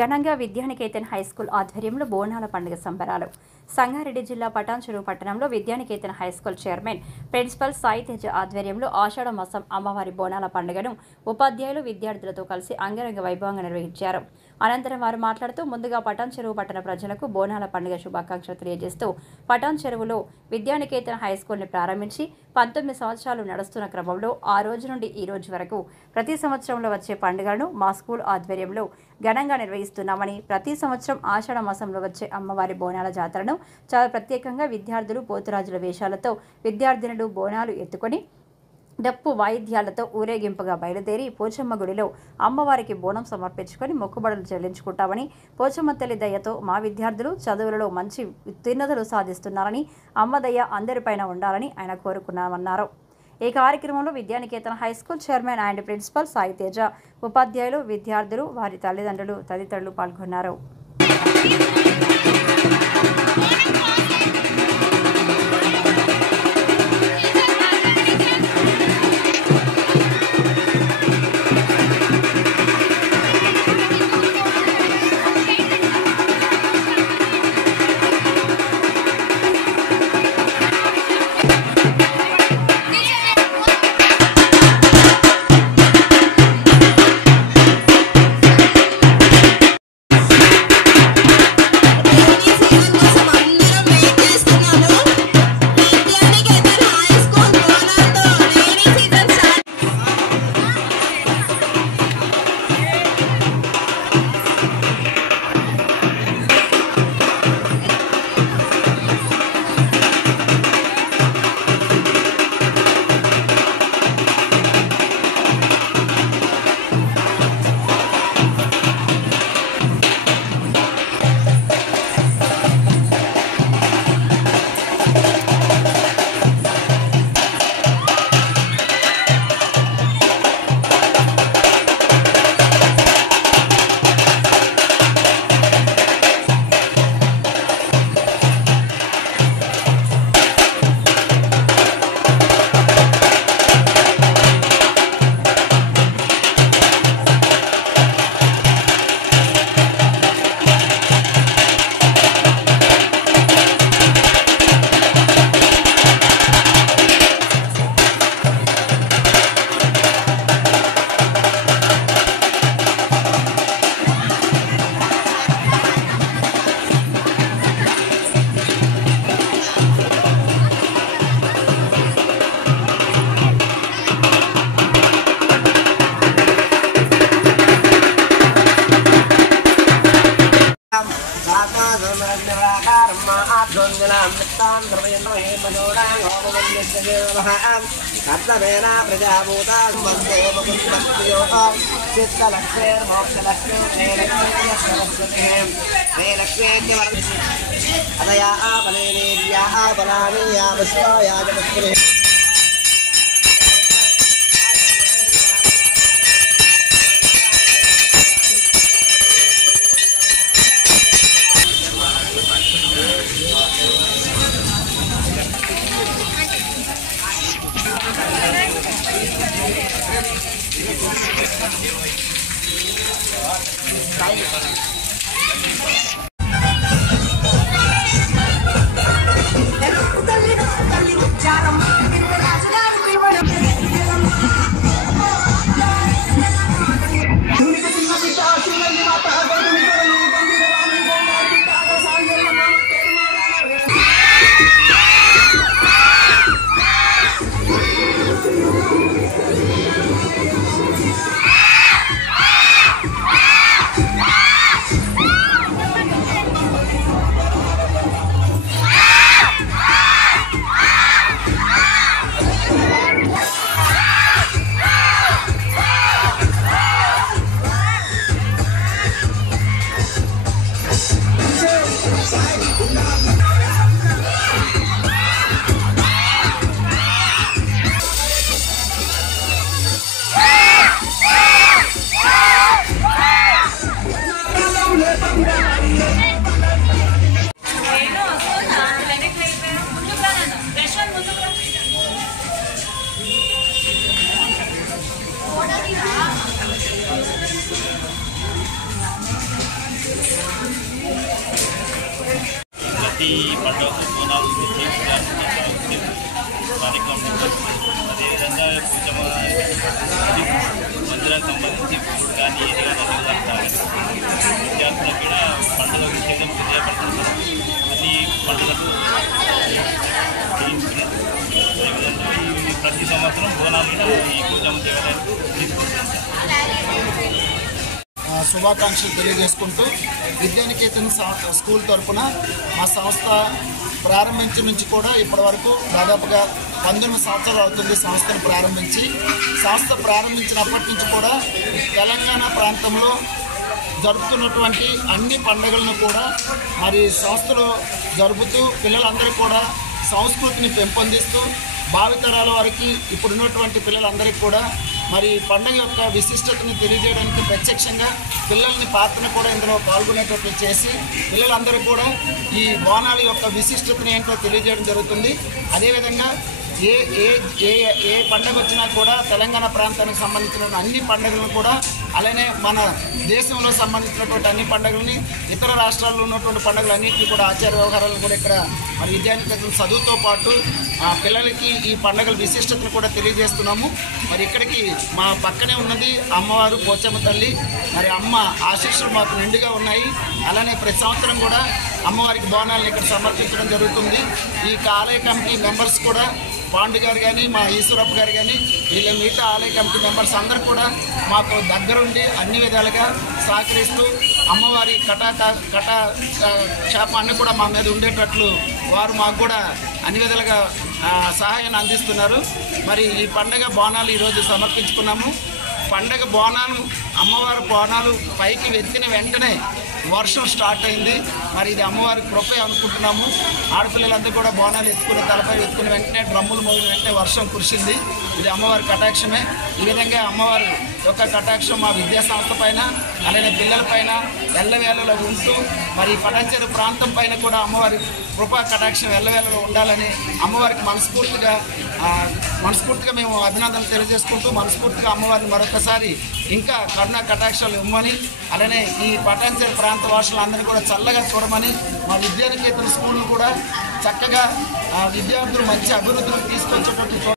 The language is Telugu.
ఘనంగా విద్యానికేతన్ హైస్కూల్ ఆధ్వర్యంలో బోనాల పండుగ సంబరాలు. సంగారెడ్డి జిల్లా పటాన్చెరువు పట్టణంలో Vidyaniketan high school chairman principal Sai Teja ఆధ్వర్యంలో ఆషాఢ మాసం అమ్మవారి బోనాల పండుగను ఉపాధ్యాయులు విద్యార్థులతో కలిసి అంగరంగ వైభవంగా నిర్వహించారు. అనంతరం వారు మాట్లాడుతూ ముందుగా పటాన్చెరువు పట్టణ ప్రజలకు బోనాల పండుగ శుభాకాంక్షలు తెలియజేస్తూ పటాన్చెరువులో విద్యానికేతన్ హైస్కూల్ని ప్రారంభించి 19 సంవత్సరాలు నడుస్తున్న క్రమంలో ఆ రోజు నుండి ఈ రోజు వరకు ప్రతి సంవత్సరంలో వచ్చే పండుగలను మా స్కూల్ ఆధ్వర్యంలో ఘనంగా నిర్వహిస్తున్నామని, ప్రతి సంవత్సరం ఆషాఢ మాసంలో వచ్చే అమ్మవారి బోనాల జాతరను చాలా ప్రత్యేకంగా విద్యార్థులు పోతురాజుల వేషాలతో విద్యార్థినులు బోనాలు ఎత్తుకొని డప్పు వాయిద్యాలతో ఊరేగింపుగా బయలుదేరి పోచమ్మ గుడిలో అమ్మవారికి బోనం సమర్పించుకొని మొక్కుబడులు చెల్లించుకుంటామని, పోచమ్మ తల్లి దయతో మా విద్యార్థులు చదువులలో మంచి ఉత్తీర్ణతలు సాధిస్తున్నారని, అమ్మ దయ అందరిపైన ఉండాలని ఆయన కోరుకున్నామన్నారు. ఈ కార్యక్రమంలో Vidyaniketan high school chairman and principal Sai Teja, ఉపాధ్యాయులు, విద్యార్థులు, వారి తల్లిదండ్రులు తదితరులు పాల్గొన్నారు. కార్యక్రమంలో అదేవిధంగా కొంచెం మందిరానికి సంబంధించి ఫుడ్ కానీ ఏది కానీ విద్యార్థులకు కూడా పండుగ విషయంగా తెలియపడుతున్నారు. అన్ని పండుగలు చేయించుకున్నారు. అదేవిధంగా ప్రతి సంవత్సరం బోనాలు కూడా ఈ పూజమ్మ దేవాలయానికి తీసుకుంటున్నాం. శుభాకాంక్షలు తెలియజేసుకుంటూ విద్యానికేతన్ స్కూల్ తరఫున మా సంస్థ ప్రారంభించిన నుంచి కూడా ఇప్పటివరకు దాదాపుగా 19 సంవత్సరాలు అవుతుంది సంస్థను ప్రారంభించి. సంస్థ ప్రారంభించినప్పటి నుంచి కూడా తెలంగాణ ప్రాంతంలో జరుపుతున్నటువంటి అన్ని పండుగలను కూడా మరి సంస్థలో జరుపుతూ పిల్లలందరూ కూడా సంస్కృతిని పెంపొందిస్తూ భావితరాల వారికి ఇప్పుడున్నటువంటి పిల్లలందరికీ కూడా మరి పండుగ యొక్క విశిష్టతను తెలియజేయడానికి ప్రత్యక్షంగా పిల్లల్ని పాత్రను కూడా ఇందులో పాల్గొనేటట్లు చేసి పిల్లలందరూ కూడా ఈ బోనాల యొక్క విశిష్టతను ఏంటో తెలియజేయడం జరుగుతుంది. అదేవిధంగా ఏ ఏ ఏ ఏ పండుగ వచ్చినా కూడా తెలంగాణ ప్రాంతానికి సంబంధించిన అన్ని పండుగలను కూడా అలానే మన దేశంలో సంబంధించినటువంటి అన్ని పండుగలని ఇతర రాష్ట్రాల్లో ఉన్నటువంటి పండుగలన్నింటినీ కూడా ఆచార వ్యవహారాలను కూడా ఇక్కడ మరి విద్యానికేతన్ చదువుతో పాటు పిల్లలకి ఈ పండుగల విశిష్టతను కూడా తెలియజేస్తున్నాము. మరి ఇక్కడికి మా పక్కనే ఉన్నది అమ్మవారు పోచమ్మ తల్లి. మరి అమ్మ ఆశీస్సులు మాకు నిండుగా ఉన్నాయి. అలానే ప్రతి సంవత్సరం కూడా అమ్మవారికి బోనాలను ఇక్కడ సమర్పించడం జరుగుతుంది. ఈ ఆలయ కమిటీ మెంబర్స్ కూడా పాండు గారు కానీ మా ఈశ్వరప్ప గారు కానీ వీళ్ళ మిగతా ఆలయ కమిటీ మెంబర్స్ అందరూ కూడా మాకు దగ్గరుండి అన్ని విధాలుగా సహకరిస్తూ అమ్మవారి క్షేమాన్ని కూడా మా మీద ఉండేటట్లు వారు మాకు కూడా అన్ని విధాలుగా సహాయాన్ని అందిస్తున్నారు. మరి ఈ పండగ బోనాలు ఈరోజు సమర్పించుకున్నాము. పండగ బోనాలు అమ్మవారి బోనాలు పైకి ఎత్తిన వెంటనే వర్షం స్టార్ట్ అయింది. మరి ఇది అమ్మవారి కృపే అనుకుంటున్నాము. ఆడపిల్లలందరూ కూడా బోనాలు ఎత్తుకుని తలపై ఎత్తుకుని వెంటనే డ్రమ్ములు మోగిన వెంటనే వర్షం కురిసింది. ఇది అమ్మవారి కటాక్షమే. ఈ విధంగా అమ్మవారి యొక్క కటాక్షం మా విద్యా సంస్థ పైన అలానే పిల్లల పైన ఎల్లవేళలో ఉంటూ మరి పటాన్చెరు ప్రాంతం పైన కూడా అమ్మవారి కృపా కటాక్షం ఎల్లవేళలో ఉండాలని అమ్మవారికి మనస్ఫూర్తిగా మేము అభినందనలు తెలియజేసుకుంటూ మనస్ఫూర్తిగా అమ్మవారిని మరొకసారి ఇంకా కరుణా కటాక్షాలు ఇవ్వమని అలానే ఈ పటాన్చెరు ప్రాంత వాసులందరినీ కూడా చల్లగా చూడమని మా విద్యానికేతన్ స్కూల్ను కూడా చక్కగా విద్యార్థులు మంచి అభివృద్ధిని తీసుకొచ్చేటట్టు